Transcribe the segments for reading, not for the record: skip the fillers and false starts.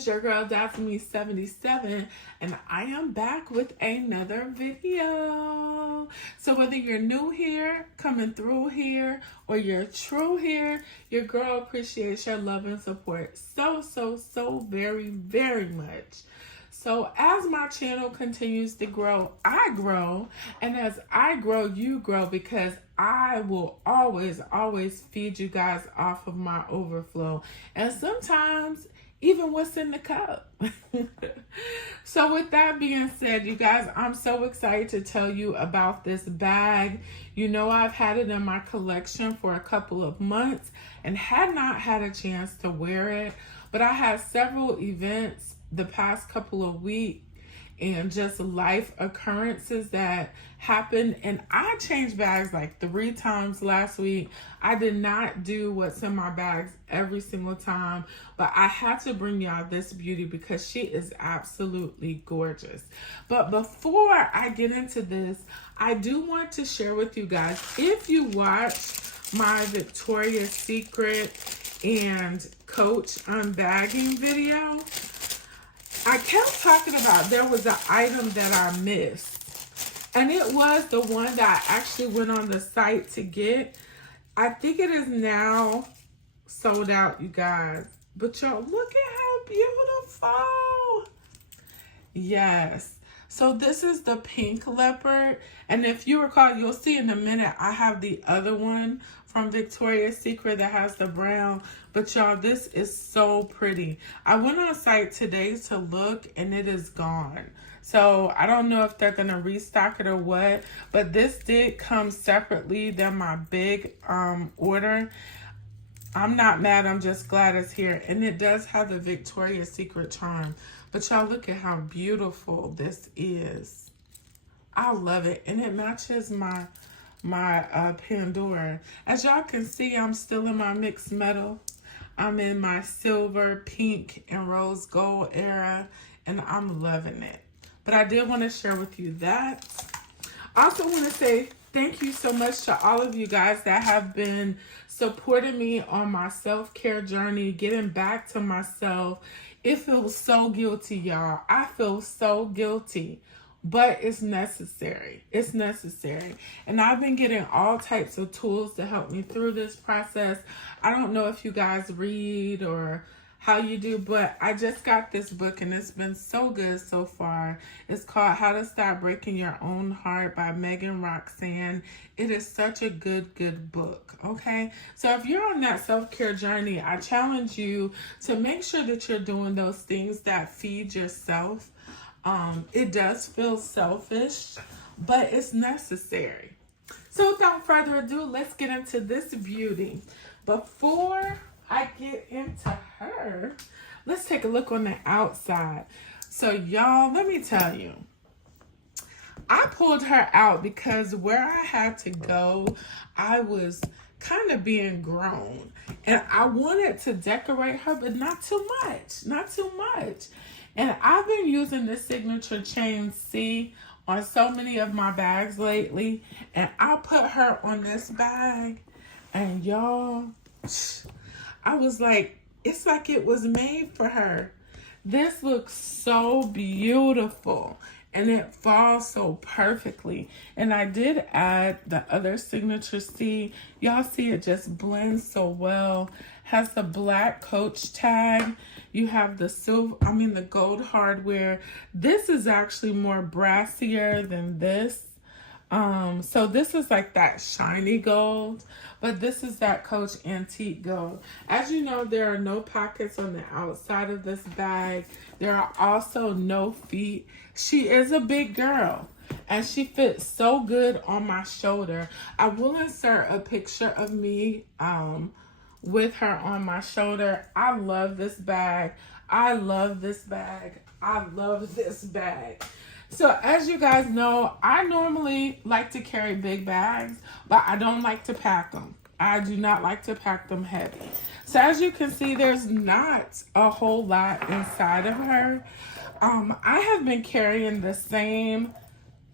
is your girl Daphne77, and I am back with another video. So whether you're new here, coming through here, or you're true here, your girl appreciates your love and support so very, very much. So as my channel continues to grow, I grow. And as I grow, you grow, because I will always feed you guys off of my overflow. And sometimes even what's in the cup. So with that being said, you guys, I'm so excited to tell you about this bag. You know, I've had it in my collection for a couple of months and had not had a chance to wear it. But I had several events the past couple of weeks and just life occurrences that happened, and I changed bags like 3 times last week. I did not do what's in my bags every single time, but I had to bring y'all this beauty because she is absolutely gorgeous. But before I get into this, I do want to share with you guys, if you watch my Victoria's Secret and Coach unbagging video, I kept talking about there was an item that I missed. And it was the one that I actually went on the site to get. I think it is now sold out, you guys. But y'all, look at how beautiful. Yes. So this is the pink leopard. And if you recall, you'll see in a minute, I have the other one from Victoria's Secret that has the brown. But y'all, this is so pretty. I went on site today to look and it is gone. So I don't know if they're going to restock it or what. But this did come separately than my big order. I'm not mad. I'm just glad it's here. And it does have the Victoria's Secret charm. But y'all, look at how beautiful this is. I love it. And it matches my Pandora. As y'all can see, I'm still in my mixed metal. I'm in my silver, pink, and rose gold era. And I'm loving it. But I did want to share with you that. I also want to say thank you so much to all of you guys that have been supporting me on my self-care journey, getting back to myself. It feels so guilty, y'all. I feel so guilty, but it's necessary. It's necessary. And I've been getting all types of tools to help me through this process. I don't know if you guys read or how you do, but I just got this book and it's been so good so far. It's called How to Stop Breaking Your Own Heart by Megan Roxanne. It is such a good book, okay? So if you're on that self-care journey, I challenge you to make sure that you're doing those things that feed yourself. It does feel selfish, but it's necessary. So without further ado, let's get into this beauty. Before I get into her, let's take a look on the outside. So y'all, let me tell you, I pulled her out because where I had to go, I was kind of being grown. And I wanted to decorate her, but not too much. Not too much. And I've been using this signature chain C on so many of my bags lately. And I put her on this bag. And y'all, I was like, it's like it was made for her. This looks so beautiful. And it falls so perfectly. And I did add the other signature C. Y'all see it just blends so well. Has the black Coach tag. You have the the gold hardware. This is actually more brassier than this. So this is like that shiny gold, but this is that Coach antique gold. As you know, there are no pockets on the outside of this bag. There are also no feet. She is a big girl and she fits so good on my shoulder. I will insert a picture of me with her on my shoulder. I love this bag. I love this bag. I love this bag. So as you guys know, I normally like to carry big bags, but I don't like to pack them. I do not like to pack them heavy. So as you can see, there's not a whole lot inside of her. I have been carrying the same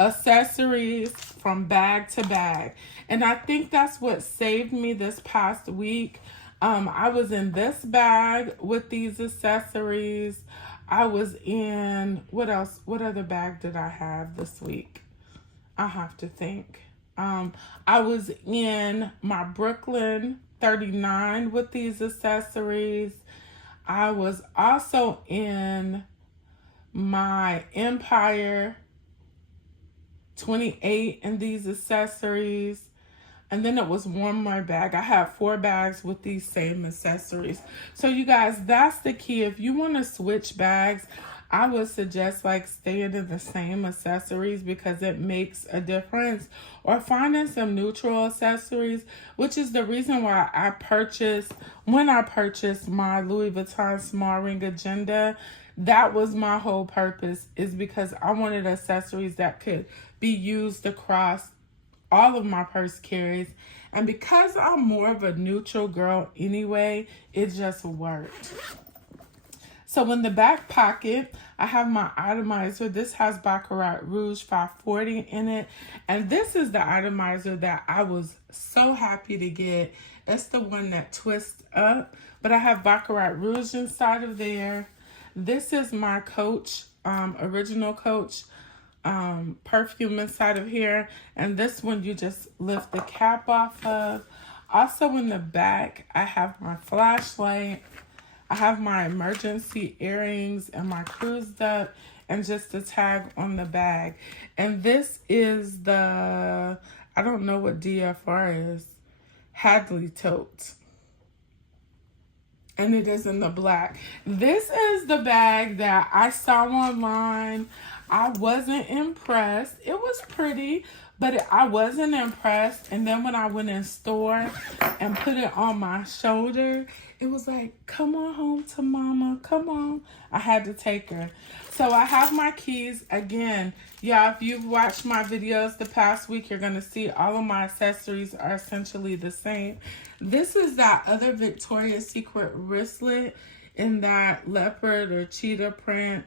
accessories from bag to bag. And I think that's what saved me this past week. I was in this bag with these accessories. I was in, what else? What other bag did I have this week? I have to think. I was in my Brooklyn 39 with these accessories. I was also in my Empire 28 in these accessories. And then it was one more bag. I have 4 bags with these same accessories. So you guys, that's the key. If you want to switch bags, I would suggest like staying in the same accessories because it makes a difference. Or finding some neutral accessories, which is the reason why when I purchased my Louis Vuitton small ring agenda, that was my whole purpose, is because I wanted accessories that could be used across all of my purse carries. And because I'm more of a neutral girl anyway, it just worked. So in the back pocket, I have my atomizer. This has Baccarat Rouge 540 in it. And this is the atomizer that I was so happy to get. It's the one that twists up. But I have Baccarat Rouge inside of there. This is my Coach, original Coach perfume inside of here, and this one you just lift the cap off of. Also in the back, I have my flashlight, I have my emergency earrings and my cruise duck, and just the tag on the bag. And this is the, I don't know what DFR is, Hadley Tote. And it is in the black. This is the bag that I saw online. I wasn't impressed. It was pretty, but I wasn't impressed. And then when I went in store and put it on my shoulder, it was like, come on home to mama, come on. I had to take her. So I have my keys. Again, y'all, if you've watched my videos the past week, you're going to see all of my accessories are essentially the same. This is that other Victoria's Secret wristlet in that leopard or cheetah print.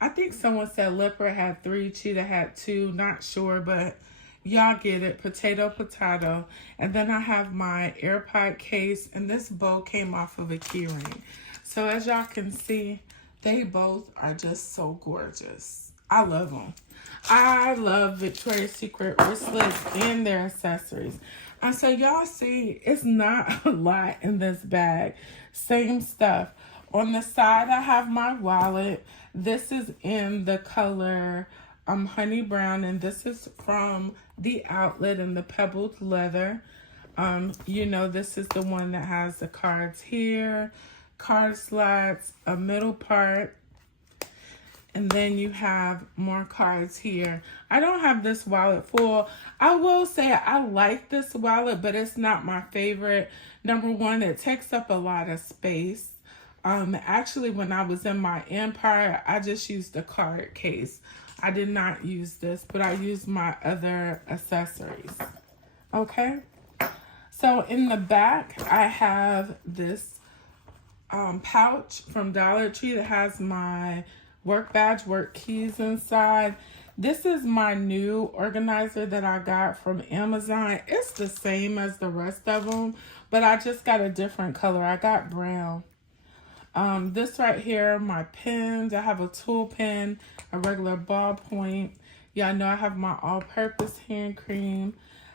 I think someone said leopard had 3, cheetah had 2. Not sure, but y'all get it. Potato, potato. And then I have my AirPod case, and this bow came off of a key ring. So as y'all can see, they both are just so gorgeous. I love them. I love Victoria's Secret wristlets and their accessories. And so y'all see, it's not a lot in this bag. Same stuff. On the side, I have my wallet. This is in the color honey brown, and this is from the outlet in the pebbled leather. You know, this is the one that has the cards here, card slots, a middle part, and then you have more cards here. I don't have this wallet full. I will say I like this wallet, but it's not my favorite. Number one, it takes up a lot of space. Actually, when I was in my Empire, I just used the card case. I did not use this, but I used my other accessories. Okay? So in the back, I have this pouch from Dollar Tree that has my work badge, work keys inside. This is my new organizer that I got from Amazon. It's the same as the rest of them, but I just got a different color. I got brown. This right here, my pens. I have a tool pen, a regular ballpoint. Y'all know I have my all-purpose hand cream.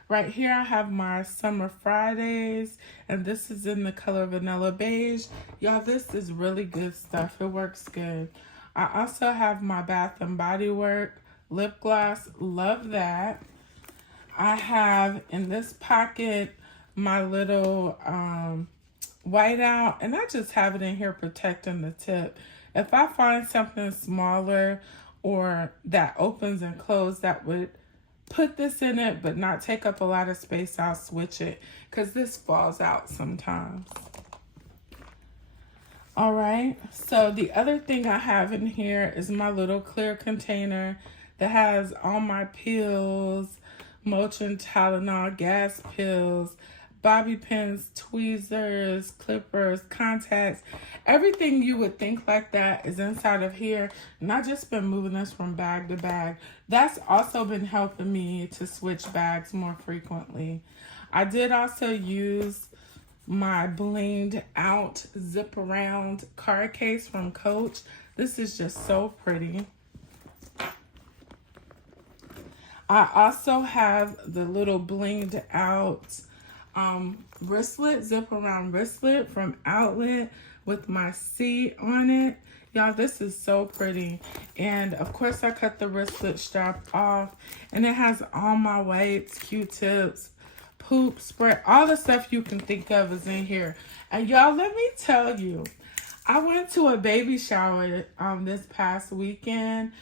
Right here, I have my Summer Fridays, and this is in the color Vanilla Beige. Y'all, this is really good stuff. It works good. I also have my Bath and Body Works lip gloss. Love that. I have in this pocket my little whiteout, and I just have it in here protecting the tip. If I find something smaller or that opens and closes that would put this in it but not take up a lot of space, I'll switch it because this falls out sometimes. All right, so the other thing I have in here is my little clear container that has all my pills, Motrin, Tylenol, gas pills, bobby pins, tweezers, clippers, contacts. Everything you would think like that is inside of here. And I've just been moving this from bag to bag. That's also been helping me to switch bags more frequently. I did also use my blinged out zip around card case from Coach. This is just so pretty. I also have the little blinged out wristlet, zip around wristlet from Outlet with my C on it. Y'all, this is so pretty. And of course I cut the wristlet strap off, and it has all my wipes, Q-tips, poop spray, all the stuff you can think of is in here. And y'all, let me tell you, I went to a baby shower this past weekend,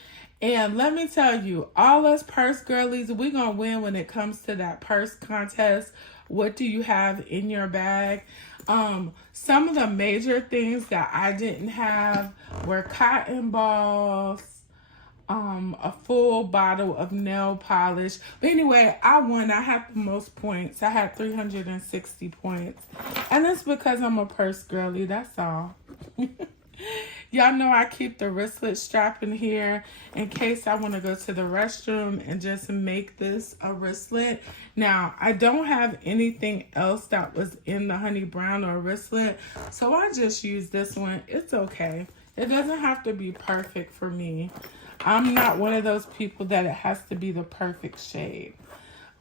and let me tell you, all us purse girlies, we gonna win when it comes to that purse contest. What do you have in your bag? Some of the major things that I didn't have were cotton balls, a full bottle of nail polish. But anyway, I won. I had the most points. I had 360 points. And it's because I'm a purse girly, that's all. Y'all know I keep the wristlet strap in here in case I want to go to the restroom and just make this a wristlet. Now, I don't have anything else that was in the honey brown or wristlet, so I just use this one. It's okay. It doesn't have to be perfect for me. I'm not one of those people that it has to be the perfect shade.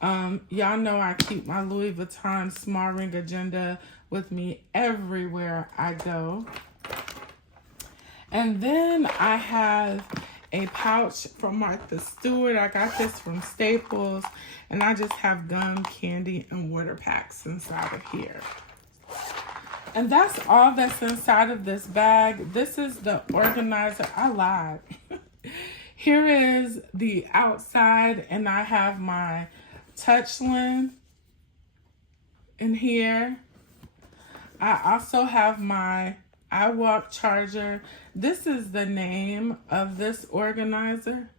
Y'all know I keep my Louis Vuitton small ring agenda with me everywhere I go. And then I have a pouch from Martha Stewart. I got this from Staples. And I just have gum, candy, and water packs inside of here. And that's all that's inside of this bag. This is the organizer. I lied. Here is the outside. And I have my Touchland in here. I also have my iWalk charger. This is the name of this organizer.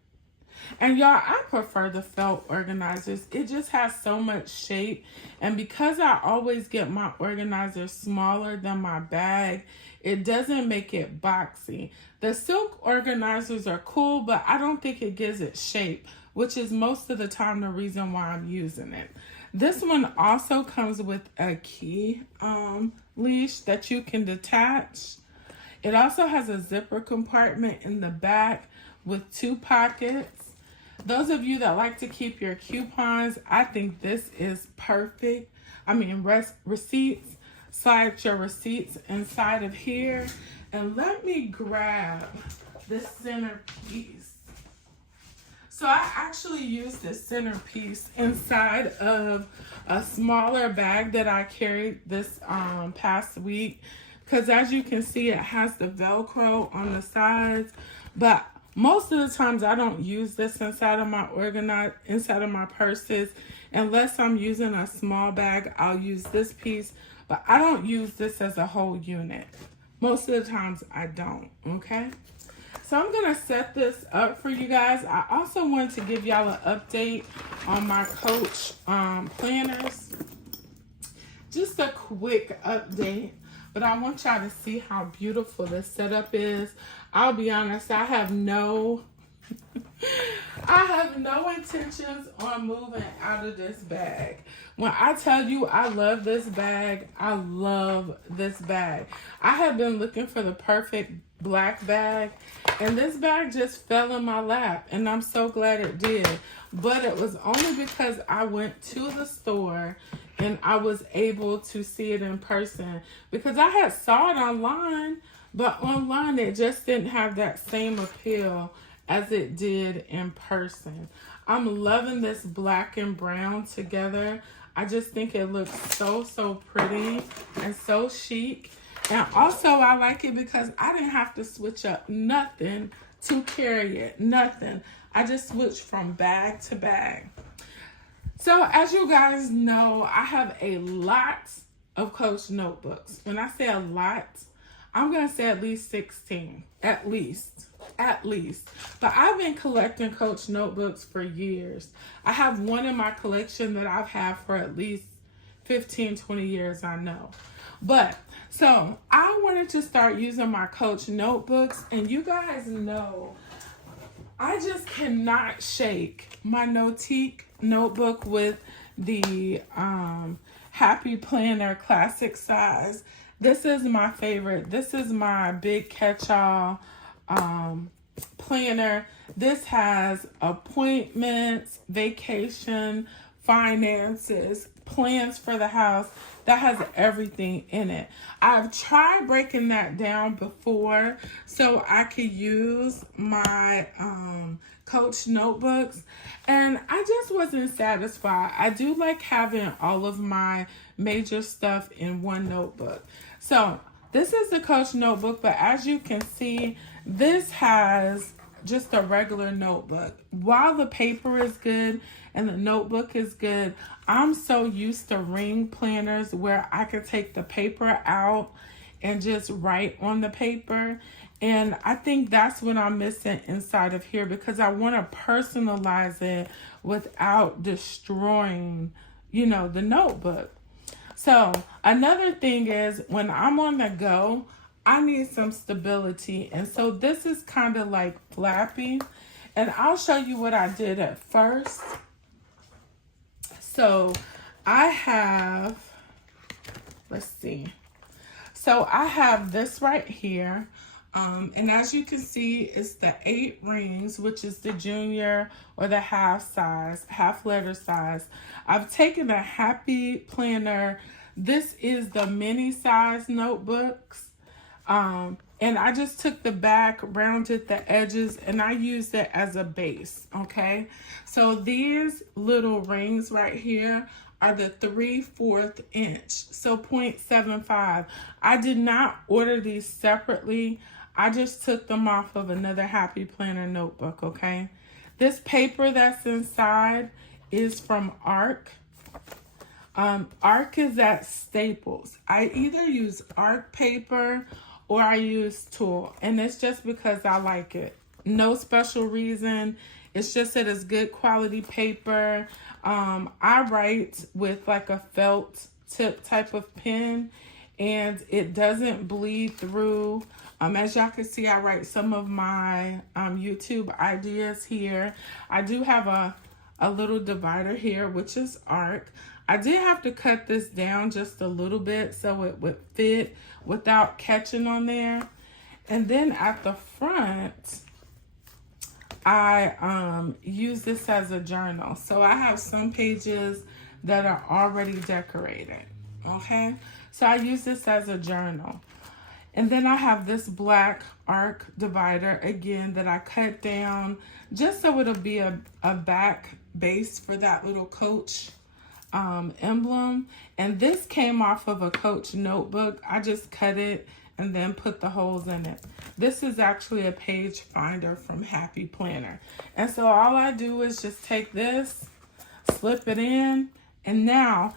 And y'all, I prefer the felt organizers. It just has so much shape. And because I always get my organizer smaller than my bag, it doesn't make it boxy. The silk organizers are cool, but I don't think it gives it shape, which is most of the time the reason why I'm using it. This one also comes with a key leash that you can detach. It also has a zipper compartment in the back with 2 pockets. Those of you that like to keep your coupons, I think this is perfect. I mean, receipts, slide your receipts inside of here. And let me grab this centerpiece. So I actually used this centerpiece inside of a smaller bag that I carried this past week. Because as you can see, it has the Velcro on the sides. But most of the times I don't use this inside of my purses. Unless I'm using a small bag, I'll use this piece. But I don't use this as a whole unit. Most of the times I don't, okay? So I'm going to set this up for you guys. I also wanted to give y'all an update on my Coach planners. Just a quick update. But I want y'all to see how beautiful this setup is. I'll be honest, I have no intentions on moving out of this bag. When I tell you I love this bag, I love this bag. I have been looking for the perfect black bag, and this bag just fell in my lap, and I'm so glad it did. But it was only because I went to the store and I was able to see it in person, because I had saw it online, but online it just didn't have that same appeal as it did in person. I'm loving this black and brown together. I just think it looks so pretty and so chic. And also I like it because I didn't have to switch up nothing to carry it, nothing. I just switched from bag to bag. So as you guys know, I have a lot of Coach notebooks. When I say a lot, I'm going to say at least 16, at least. But I've been collecting Coach notebooks for years. I have one in my collection that I've had for at least 15, 20 years, I know. But so I wanted to start using my Coach notebooks, and you guys know I just cannot shake my Notique notebook with the Happy Planner classic size. This is my favorite. This is my big catch-all planner. This has appointments, vacation, finances, plans for the house. That has everything in it. I've tried breaking that down before so I could use my Coach notebooks, and I just wasn't satisfied. I do like having all of my major stuff in one notebook. So this is the Coach notebook, but as you can see, this has just a regular notebook. While the paper is good and the notebook is good, I'm so used to ring planners where I could take the paper out and just write on the paper. And I think that's what I'm missing inside of here, because I want to personalize it without destroying, the notebook. So another thing is, when I'm on the go, I need some stability. And so this is kind of like flappy. And I'll show you what I did at first. So I have, let's see. So I have this right here. And as you can see, it's the 8 rings, which is the junior or the half letter size. I've taken a Happy Planner. This is the mini size notebooks. And I just took the back, rounded the edges, and I used it as a base, okay? So these little rings right here are the 3/4 inch, so 0.75. I did not order these separately. I just took them off of another Happy Planner notebook, okay? This paper that's inside is from ARC. ARC is at Staples. I either use ARC paper or I use Tote, and it's just because I like it. No special reason. It's just that it's good quality paper. I write with like a felt tip type of pen, and it doesn't bleed through. As y'all can see, I write some of my YouTube ideas here. I do have a little divider here, which is ARC. I did have to cut this down just a little bit so it would fit without catching on there. And then at the front, I use this as a journal. So I have some pages that are already decorated, okay? So I use this as a journal. And then I have this black ARC divider, again, that I cut down just so it'll be a back base for that little Coach emblem. And this came off of a Coach notebook. I just cut it and then put the holes in it. This is actually a page finder from Happy Planner. And so all I do is just take this, slip it in, and now,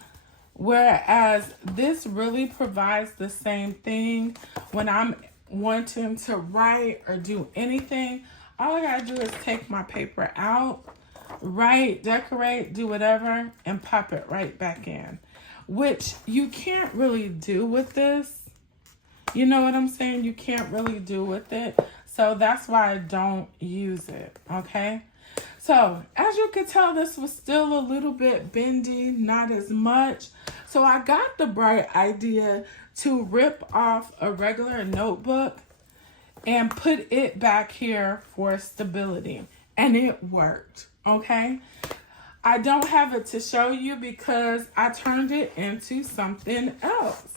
whereas this really provides the same thing when I'm wanting to write or do anything, all I gotta do is take my paper out, write, decorate, do whatever, and pop it right back in, which you can't really do with this. You know what I'm saying? You can't really do with it. So that's why I don't use it, okay? So as you can tell, this was still a little bit bendy, not as much. So I got the bright idea to rip off a regular notebook and put it back here for stability. And it worked, okay? I don't have it to show you because I turned it into something else.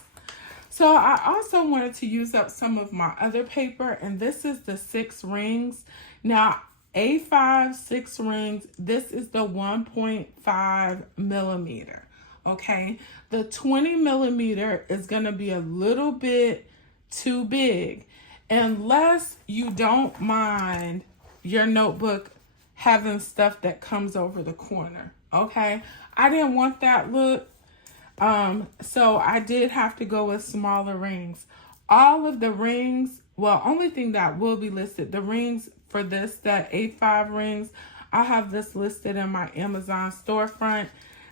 So I also wanted to use up some of my other paper, and this is the 6 rings. Now, A5 6 rings, this is the 1.5 millimeter, okay? The 20 millimeter is gonna be a little bit too big, unless you don't mind your notebook having stuff that comes over the corner, okay? I didn't want that look. So I did have to go with smaller rings. All of the rings, well, only thing that will be listed, the rings for this, that A5 rings, I have this listed in my Amazon storefront.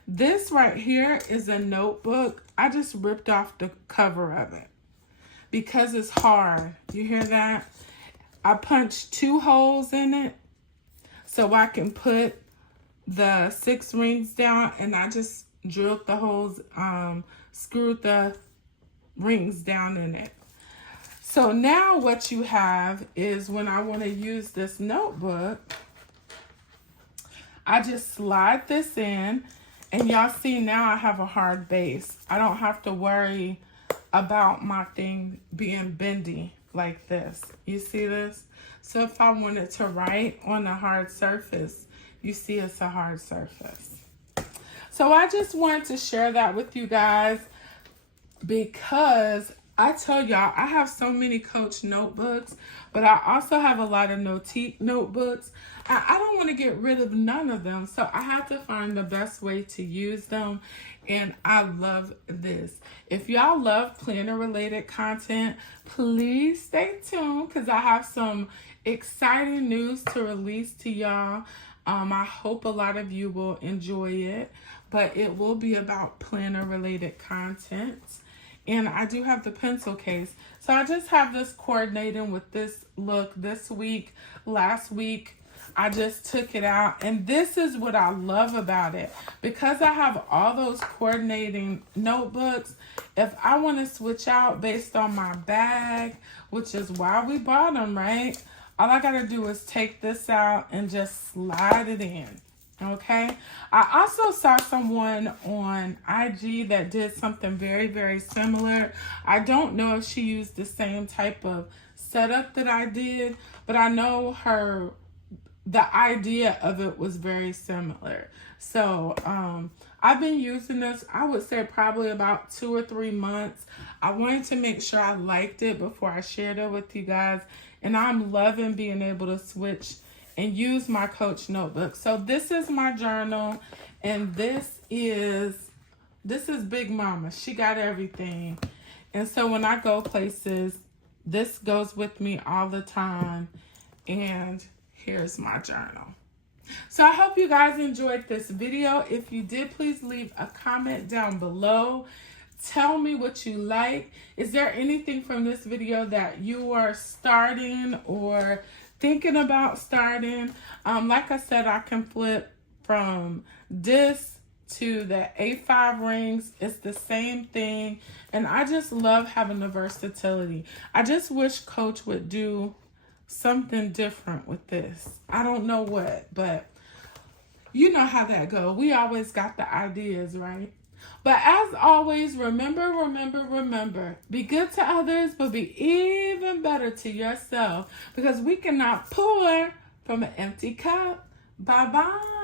This right here is a notebook. I just ripped off the cover of it because it's hard. You hear that? I punched 2 holes in it so I can put the 6 rings down, and I just drilled the holes, screwed the rings down in it. So now what you have is when I want to use this notebook, I just slide this in, and y'all see now I have a hard base. I don't have to worry about my thing being bendy like this. You see this? So if I wanted to write on a hard surface, you see it's a hard surface. So I just wanted to share that with you guys because I tell y'all, I have so many Coach notebooks, but I also have a lot of Tote notebooks. I don't want to get rid of none of them, so I have to find the best way to use them, and I love this. If y'all love planner-related content, please stay tuned because I have some exciting news to release to y'all. I hope a lot of you will enjoy it, but it will be about planner-related content. And I do have the pencil case. So I just have this coordinating with this look this week. Last week, I just took it out. And this is what I love about it. Because I have all those coordinating notebooks, if I want to switch out based on my bag, which is why we bought them, right? All I got to do is take this out and just slide it in. Okay, I also saw someone on IG that did something very, very similar. I don't know if she used the same type of setup that I did, but I know the idea of it was very similar. So I've been using this, I would say probably about 2 or 3 months. I wanted to make sure I liked it before I shared it with you guys, and I'm loving being able to switch and use my Coach notebook. So this is my journal, and this is Big Mama. She got everything. And so when I go places, this goes with me all the time. And here's my journal. So I hope you guys enjoyed this video. If you did, please leave a comment down below. Tell me what you like. Is there anything from this video that you are starting or thinking about starting? Like I said, I can flip from this to the A5 rings. It's the same thing, and I just love having the versatility. I just wish Coach would do something different with this. I don't know what, but you know how that goes. We always got the ideas, right? But as always, remember, be good to others, but be even better to yourself, because we cannot pour from an empty cup. Bye-bye.